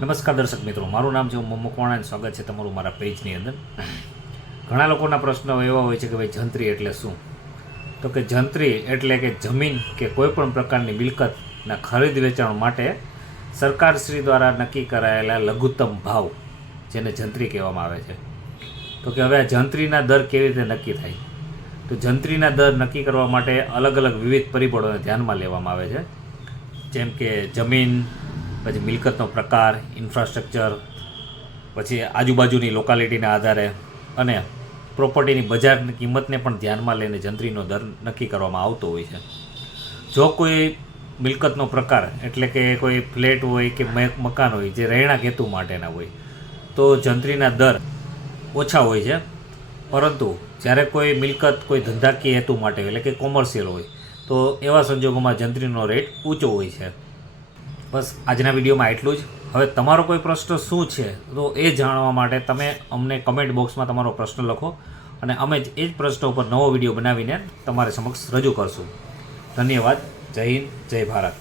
નમસ્કાર દર્શક મિત્રો, મારું નામ છે મકવાણા. સ્વાગત છે તમારું મારા પેજની અંદર. ઘણા લોકોના પ્રશ્નો એવા હોય છે કે ભાઈ જંત્રી એટલે શું? તો કે જંત્રી એટલે કે જમીન કે કોઈ પણ પ્રકારની મિલકતના ખરીદ વેચાણ માટે સરકારશ્રી દ્વારા નક્કી કરાયેલા લઘુત્તમ ભાવ, જેને જંત્રી કહેવામાં આવે છે. તો કે હવે આ જંત્રીના દર કેવી રીતે નક્કી થાય? તો જંત્રીના દર નક્કી કરવા માટે અલગ અલગ વિવિધ પરિબળોને ધ્યાનમાં લેવામાં આવે છે, જેમ કે જમીન, પછી મિલકતનો પ્રકાર, ઇન્ફ્રાસ્ટ્રક્ચર, પછી આજુબાજુની લોકાલિટીના આધારે અને પ્રોપર્ટીની બજારની કિંમતને પણ ધ્યાનમાં લઈને જંત્રીનો દર નક્કી કરવામાં આવતો હોય છે. જો કોઈ મિલકતનો પ્રકાર એટલે કે કોઈ ફ્લેટ હોય કે મકાન હોય જે રહેણાંક હેતુ માટેના હોય તો જંત્રીના દર ઓછા હોય છે, પરંતુ જ્યારે કોઈ મિલકત કોઈ ધંધાકીય હેતુ માટે એટલે કે કોમર્શિયલ હોય તો એવા સંજોગોમાં જંત્રીનો રેટ ઊંચો હોય છે. બસ આજના વિડીયોમાં એટલું જ. હવે તમારો કોઈ પ્રશ્ન શું છે તો એ જાણવા માટે તમે અમને કમેન્ટ બોક્સમાં તમારો પ્રશ્ન લખો અને અમે એ જ પ્રશ્ન ઉપર નવો વિડીયો બનાવીને તમારી સમક્ષ રજૂ કરશું. ધન્યવાદ. જય હિન્દ, જય ભારત.